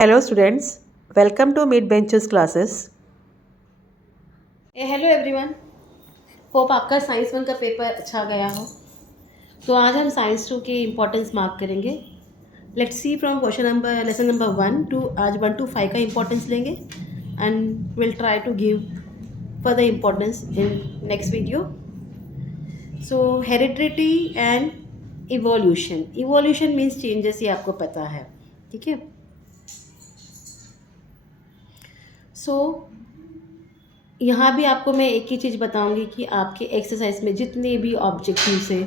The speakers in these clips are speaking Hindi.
Hello students, welcome to Mid Benches classes. Hello everyone. Hope आपका साइंस वन का पेपर अच्छा गया हो। तो आज हम साइंस टू की इम्पोर्टेंस मार्क करेंगे। Let's see from question number lesson number 1 to आज 1 to 5 का इम्पोर्टेंस लेंगे and will try to give further importance in next video. So heredity and evolution. Evolution means changes, ये आपको पता है, ठीक है। सो यहाँ भी आपको मैं एक ही चीज़ बताऊंगी कि आपके एक्सरसाइज में जितने भी ऑब्जेक्टिव्स है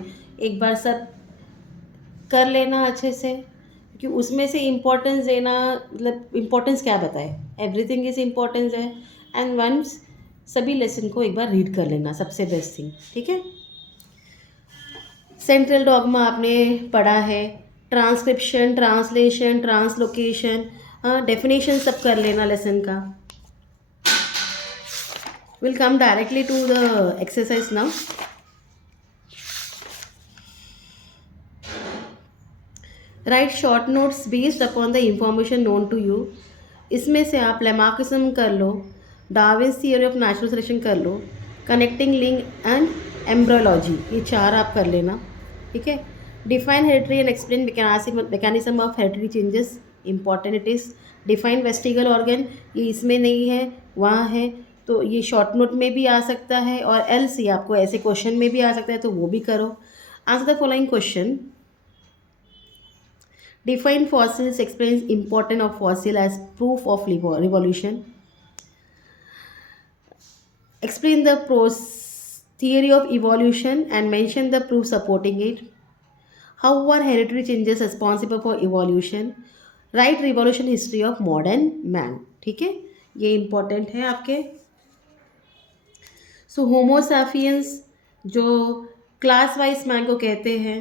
एक बार सब कर लेना अच्छे से, क्योंकि उसमें से इम्पोर्टेंस देना, मतलब इम्पोर्टेंस क्या बताए, एवरीथिंग इज इम्पोर्टेंस है। एंड वंस सभी लेसन को एक बार रीड कर लेना, सबसे बेस्ट थिंग, ठीक है। सेंट्रल डॉगमा आपने पढ़ा है, ट्रांसक्रिप्शन, ट्रांसलेशन, ट्रांसलोकेशन, डेफिनेशन सब कर लेना लेसन का। Will come directly to the exercise now. Right short notes based upon the information known to you. इसमें से आप लेमार्किज्म कर लो, Darwin's theory of natural selection कर लो, कनेक्टिंग लिंक एंड एम्ब्रोलॉजी, ये चार आप कर लेना, ठीक है। Define hereditary and explain mechanism of hereditary changes, important it is. Define vestigial organ, ये इसमें नहीं है, वहाँ है, तो ये शॉर्ट नोट में भी आ सकता है और एल्स ये आपको ऐसे क्वेश्चन में भी आ सकता है, तो वो भी करो। Answer the following question. Define fossils, explains importance of fossil as proof of revolution. Explain the theory of evolution and mention the proof supporting it. How are hereditary changes responsible for evolution? Write revolution history of modern man. ठीक है, ये important है आपके। सो होमोसाफियंस जो क्लास वाइज मैन को कहते हैं,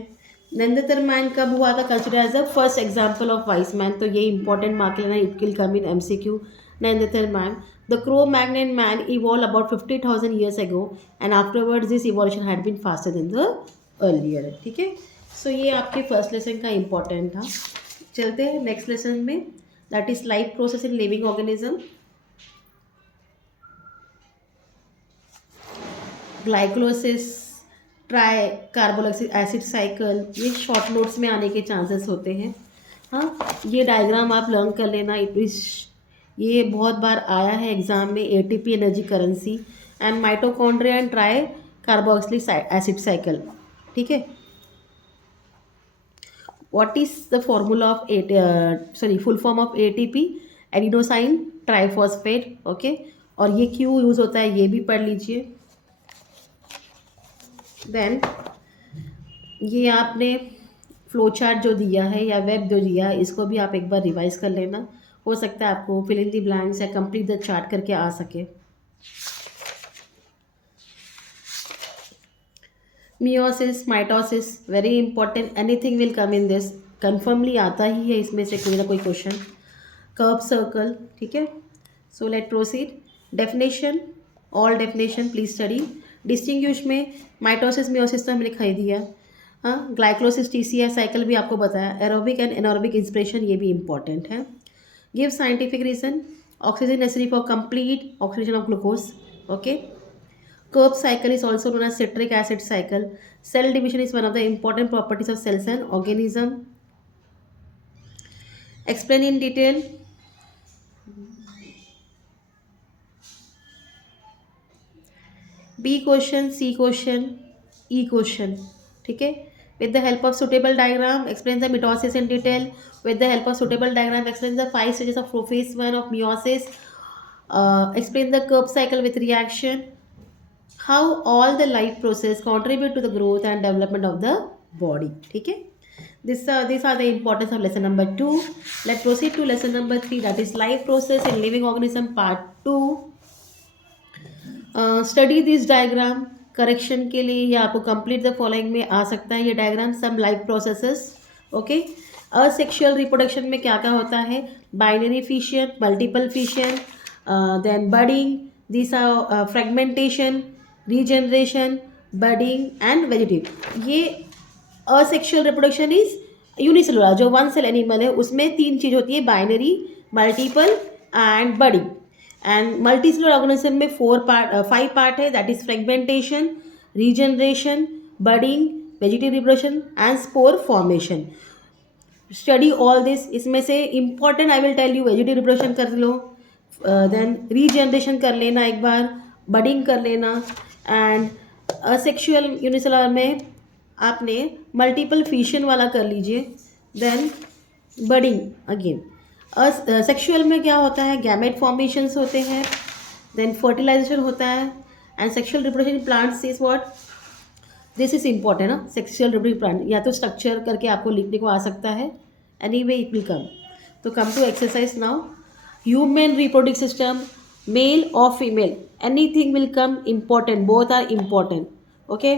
नेंडरथल मैन कब हुआ था, consider as the first example of wise man, तो ये इंपॉर्टेंट मार्क लेना, it will come in MCQ। Neanderthal man, the Cro Magnon man evolve about 50,000 years ago and afterwards this evolution had been faster than the earlier, ठीक है। सो ये आपके फर्स्ट लेसन का इंपॉर्टेंट था। चलते हैं नेक्स्ट लेसन में, that is life process in living organism. Glycolysis, try carboxylic acid cycle, ये शॉर्ट नोट्स में आने के चांसेस होते हैं। हाँ, ये डायग्राम आप लर्न कर लेना, इट इज, ये बहुत बार आया है एग्जाम में, ATP energy currency and mitochondria and try carboxylic acid cycle, ठीक है। What is the formula of full form of ATP, adenosine triphosphate, okay. और ये क्यों यूज़ होता है ये भी पढ़ लीजिए। देन ये आपने फ्लो चार्ट जो दिया है या वेब जो दिया है, इसको भी आप एक बार रिवाइज कर लेना, हो सकता है आपको फिल इन द ब्लैंक्स या कंप्लीट द चार्ट करके आ सके। Meiosis, mitosis, very important, anything will come in this, confirmly आता ही है इसमें से कोई ना कोई क्वेश्चन। कर्व सर्कल, ठीक है। So let proceed. Definition, all definition please study. Distinguish में माइटोसिस मियोसिस तो हमने लिखाई दिया। हाँ, ग्लाइकोलाइसिस TCR साइकिल भी आपको बताया। एरोबिक एंड एनारोबिक इंस्पिरेशन, ये भी इंपॉर्टेंट है। Give scientific reason. Oxygen necessary for complete oxygen of glucose, okay. Krebs cycle is also known as citric acid cycle. Cell division is one of the important properties of cells and organism. Explain in detail. B question, C question, E question, ठीक है। With the help of suitable diagram, explain the mitosis in detail. With the help of suitable diagram, explain the 5 stages of phase 1 of meiosis. Explain the Krebs cycle with reaction. How all the life process contribute to the growth and development of the body, ठीक है। These are the importance of lesson number 2. Let's proceed to lesson number 3, that is life process in living organism part 2. Study this diagram, correction के लिए या आपको कंप्लीट द फॉलोइंग में आ सकता है ये diagram. Some life processes, okay. Asexual reproduction में क्या क्या होता है, binary fission, multiple fission, then budding, this are fragmentation, regeneration, budding and vegetative. ये असेक्सुअल रिप्रोडक्शन इज यूनिसेलुलर, जो वन सेल एनिमल है उसमें 3 चीज़ होती है, binary, multiple and budding. And multicellular organism में 5 पार्ट है, that is fragmentation, regeneration, budding, vegetative reproduction and spore formation. Study all this. इसमें से important I will tell you, vegetative reproduction कर लो, देन रीजनरेशन कर लेना एक बार, बडिंग कर लेना, एंड असेक्सुअल यूनिसेलुलर में आपने मल्टीपल फिशन वाला कर लीजिए, देन बडिंग अगेन। सेक्सुअल में क्या होता है, गैमेट फॉर्मेशंस होते हैं, देन फर्टिलाइजेशन होता है, and sexual reproduction in plants is what, this is important ना, सेक्सुअल रिप्रोडक्टिव प्लांट, या तो स्ट्रक्चर करके आपको लिखने को आ सकता है, एनीवे इट विल कम। तो come to exercise now. Human reproductive system, male और female, anything will come important, both are important, okay.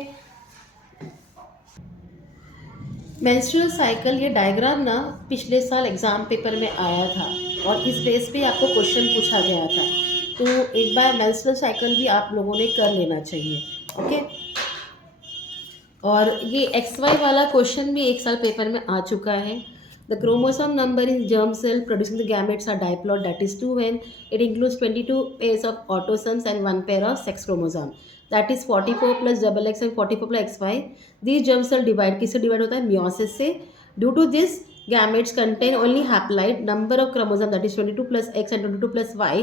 Menstrual cycle, ये डायग्राम ना पिछले साल एग्जाम पेपर में आया था और इस बेस पे आपको क्वेश्चन पूछा गया था, तो एक बार मेंस्ट्रुअल साइकिल भी आप लोगों ने कर लेना चाहिए, ओके। और ये XY वाला क्वेश्चन भी एक साल पेपर में आ चुका है। The chromosome number in germ cell producing the gametes are diploid, that is 2 when it includes 22 pairs of autosomes and 1 pair of sex chromosome, that is 44 plus XX and 44 plus XY. These germ cell divide, किससे डिवाइड होता है, मियोसिस से। Due to this gametes contain only haploid number of chromosome, that is 22 plus X and 22 plus Y.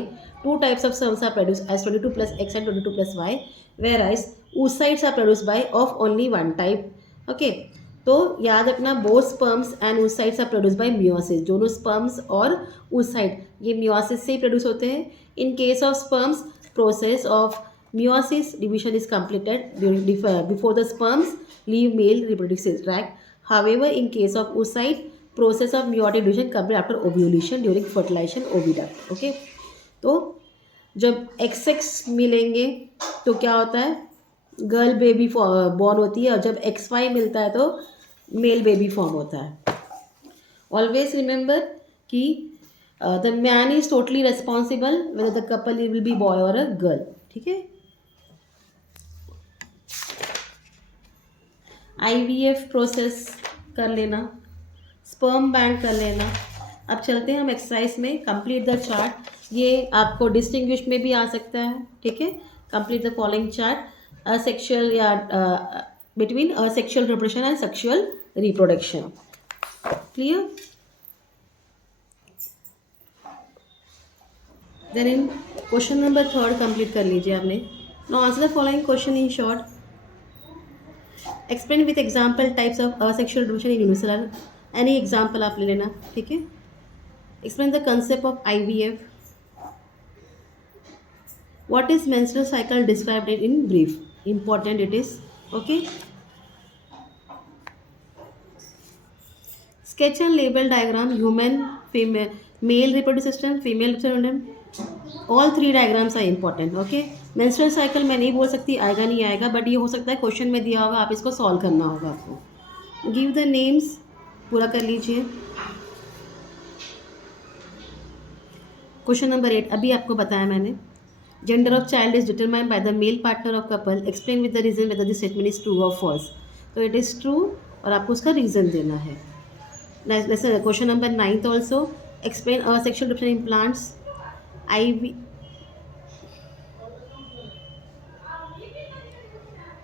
Two types of sperms are produced as 22 plus X and 22 plus Y, whereas oocytes are produced by of only one type, okay. तो याद रखना, both sperms and oocytes are produce by meiosis, दोनों स्पर्म्स और oocyte ये मियोसिस से ही प्रोड्यूस होते हैं। In case of sperms, process of meiosis division is completed before the sperms leave male reproductive tract. However in case of oocyte, process of meiotic division complete after ovulation during fertilization oviduct, okay. तो जब XX मिलेंगे तो क्या होता है, गर्ल बेबी बॉर्न होती है, और जब XY मिलता है तो मेल बेबी फॉर्म होता है। ऑलवेज रिमेंबर कि the man is totally responsible whether the couple will be boy और अ गर्ल, ठीक है। IVF प्रोसेस कर लेना, स्पर्म बैंक कर लेना। अब चलते हैं हम एक्सरसाइज में, कंप्लीट द चार्ट। ये आपको डिस्टिंग्विश में भी आ सकता है, ठीक है। Complete the following chart, asexual या between asexual reproduction and sexual reproduction, clear? Then in question number 3 complete कर लीजिए आपने। Now answer the following question in short. Explain with example types of asexual reproduction in unicellular. Any example आप ले लेना, ठीक है। Explain the concept of IVF. What is menstrual cycle, described it in brief, important it is, okay. Sketch and label diagram, human, female, male reproductive system, female reproductive system, all 3 diagrams are important, okay. menstrual cycle मैं नहीं बोल सकती आएगा नहीं आएगा, बट ये हो सकता है क्वेश्चन में दिया होगा, आप इसको सॉल्व करना होगा आपको। गिव द नेम्स पूरा कर लीजिए। क्वेश्चन नंबर 8 अभी आपको बताया मैंने। Gender of child is determined by the male partner of couple, explain with the reason whether this statement is true और फॉल्स। तो इट इज़ ट्रू और आपको उसका रीज़न देना है। Question number 9 also, explain asexual reproduction in plants, IV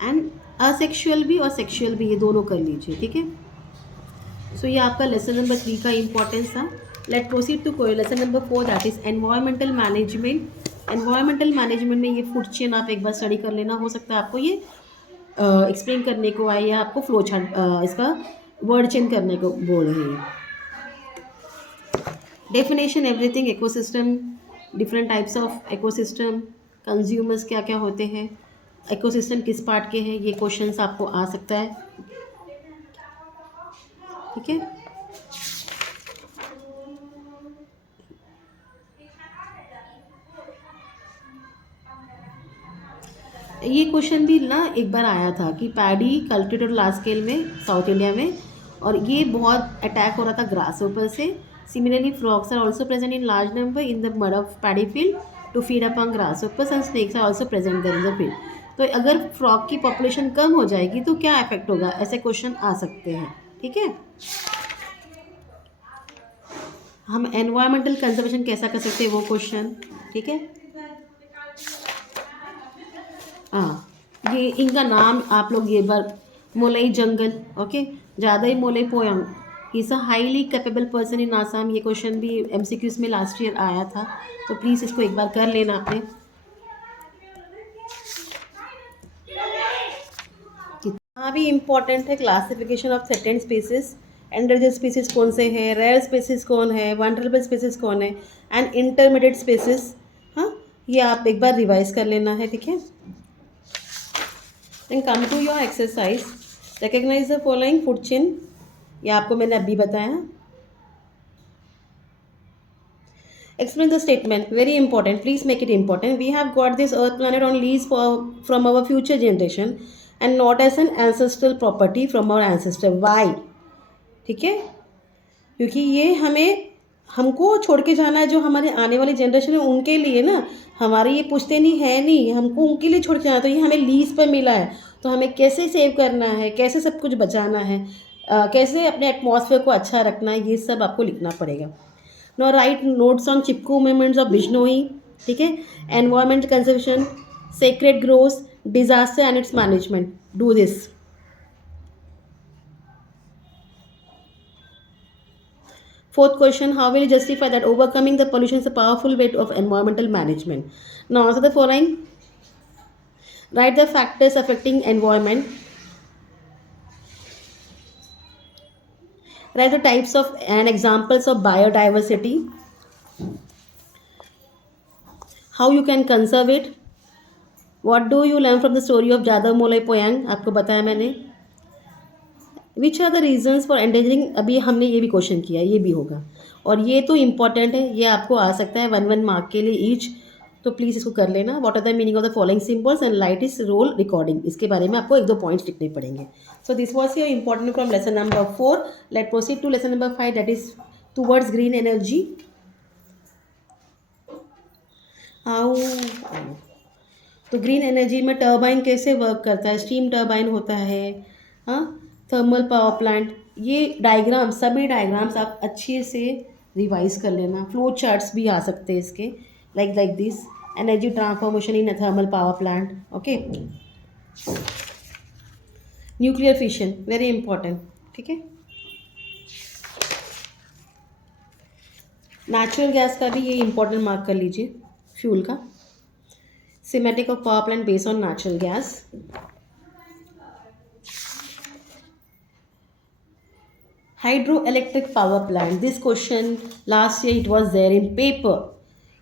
and asexual भी और सेक्सुअल भी, ये दोनों कर लीजिए, ठीक है। सो ये आपका लेसन नंबर 3 का इंपॉर्टेंस था। Let proceed to lesson number 4, that is environmental management. Environmental management में ये फूड चेन आप एक बार स्टडी कर लेना, हो सकता है आपको ये एक्सप्लेन करने को आए या आपको फ्लो चार्ट इसका वर्ड चेन करने को बोल रहे हैं। Definition everything, ecosystem, different types of ecosystem, consumers क्या क्या होते हैं, इकोसिस्टम किस पार्ट के हैं, ये क्वेश्चंस आपको आ सकता है, ठीक है। ये क्वेश्चन भी ना एक बार आया था कि पैडी कल्टिवेटेड लार्ज स्केल में साउथ इंडिया में, और ये बहुत अटैक हो रहा था ग्रास ऊपर से। Similarly frogs are also present in large number in the mud of paddy field to feed upon grass ऊपर, and snakes are also present there in the field. तो अगर फ्रॉग की पॉपुलेशन कम हो जाएगी तो क्या इफेक्ट होगा, ऐसे क्वेश्चन आ सकते हैं, ठीक है। हम एनवायरमेंटल कंजर्वेशन कैसा कर सकते हैं वो क्वेश्चन, ठीक है। हाँ, ये इनका नाम आप लोग ये बार, मोलई जंगल, ओके, ज़्यादा ही Molai Payeng, he is a highly capable person in Assam. ये क्वेश्चन भी एमसीक्यूज में लास्ट ईयर आया था, तो प्लीज़ इसको एक बार कर लेना आपने। कितना भी इम्पॉर्टेंट है classification of certain species, endangered species कौन से हैं, रेयर स्पीसीज कौन है, वनरेबल स्पीसीज कौन है, एंड इंटरमीडिएट स्पीसीज। हाँ, ये आप एक बार रिवाइज कर लेना है, ठीक है। Then come to your exercise, recognize the following food chain, ये आपको मैंने अभी बताया। Explain the statement. Very important. Please make it important. We have got this Earth planet on lease from our future generation and not as an ancestral property from our ancestor. Why? ठीक है, क्योंकि ये हमको छोड़ के जाना है, जो हमारे आने वाली जनरेशन है उनके लिए ना, हमारे ये पुश्तैनी है नहीं, हमको उनके लिए छोड़ के जाना। तो ये हमें लीज पर मिला है, तो हमें कैसे सेव करना है, कैसे सब कुछ बचाना है, कैसे अपने एटमॉस्फेयर को अच्छा रखना है, ये सब आपको लिखना पड़ेगा। No write notes on Chipko movements of Bishnoi, ठीक है, environment conservation, sacred grove, disaster and its management. Do this. Fourth question, how will you justify that overcoming the pollution is a powerful way of environmental management? Now answer the following. Write the factors affecting environment. Write the types of and examples of biodiversity. How you can conserve it. What do you learn from the story of Jadav Molai Poyang? आपको बताया मैंने। Which are the reasons for endangering, अभी हमने ये भी क्वेश्चन किया, ये भी होगा, और ये तो इम्पॉर्टेंट है, ये आपको आ सकता है 1 मार्क के लिए ईच, तो प्लीज़ इसको कर लेना। What are the meaning of the following symbols and light is role recording, इसके बारे में आपको 1-2 पॉइंट्स लिखने पड़ेंगे। So this was your important from lesson number 4। Let proceed to lesson number 5, that is towards green energy. How, तो ग्रीन एनर्जी में टर्बाइन कैसे वर्क करता है, स्टीम टर्बाइन होता है, हाँ, थर्मल पावर प्लांट, ये डायग्राम, सभी डायग्राम्स आप अच्छे से रिवाइज कर लेना। फ्लो चार्ट्स भी आ सकते हैं इसके, like this, energy transformation in a thermal power plant, okay. Nuclear fission very important, ठीक है। नेचुरल गैस का भी ये इंपॉर्टेंट मार्क कर लीजिए, फ्यूल का। Schematic of power plant based on natural gas. Hydroelectric power plant. This question last year it was there in paper.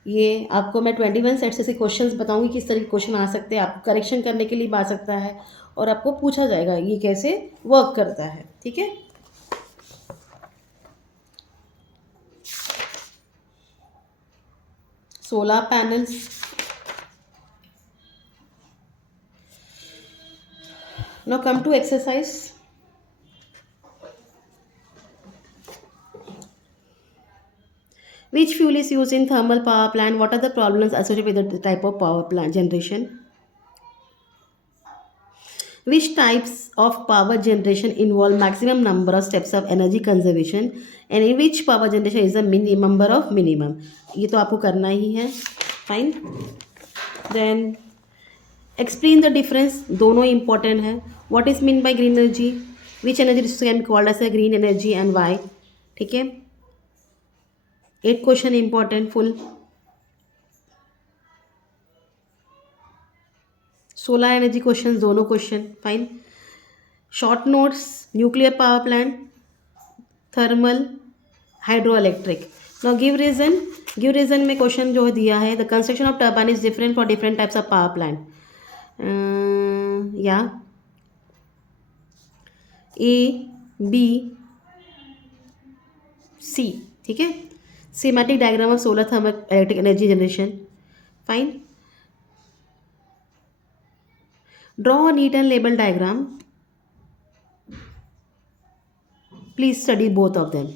ये आपको मैं 21 सेट से क्वेश्चंस बताऊंगी, किस तरह के क्वेश्चन आ सकते हैं, आपको करेक्शन करने के लिए भी आ सकता है, और आपको पूछा जाएगा ये कैसे वर्क करता है, ठीक है। Solar panels, now come to exercise. Which fuel is used in thermal power plant? What are the problems associated with the type of power plant generation? Which types of power generation involve maximum number of steps of energy conservation, and in which power generation is the minimum number of minimum? ये तो आपको करना ही है, fine. Then explain the difference, दोनों important है। What is mean by green energy? Which energy resource can be called as a green energy and why? ठीक है, 8 question important full. 16 energy question, दोनों question, fine. Short notes, nuclear power plant, thermal, hydro electric. Now give reason. Give reason में क्वेश्चन जो दिया है, the construction of turbine is different for different types of power plant, या ए बी सी, ठीक है। Schematic diagram of solar thermal electric energy generation, fine. Draw a neat and label diagram. Please study both of them.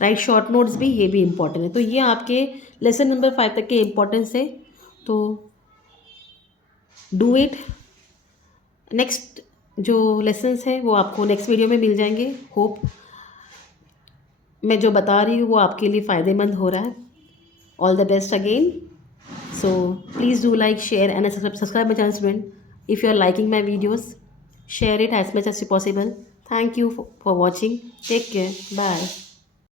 Write short notes भी, ये भी important है। तो ये आपके लेसन नंबर 5 तक के इम्पोर्टेंस है, तो डू इट। नेक्स्ट जो लेसन्स है वो आपको नेक्स्ट वीडियो में मिल जाएंगे, होप। मैं जो बता रही हूँ वो आपके लिए फ़ायदेमंद हो रहा है. All the best again. So please do like, share and subscribe my channel student. If you are liking my videos, share it as much as possible. Thank you for watching. Take care. Bye.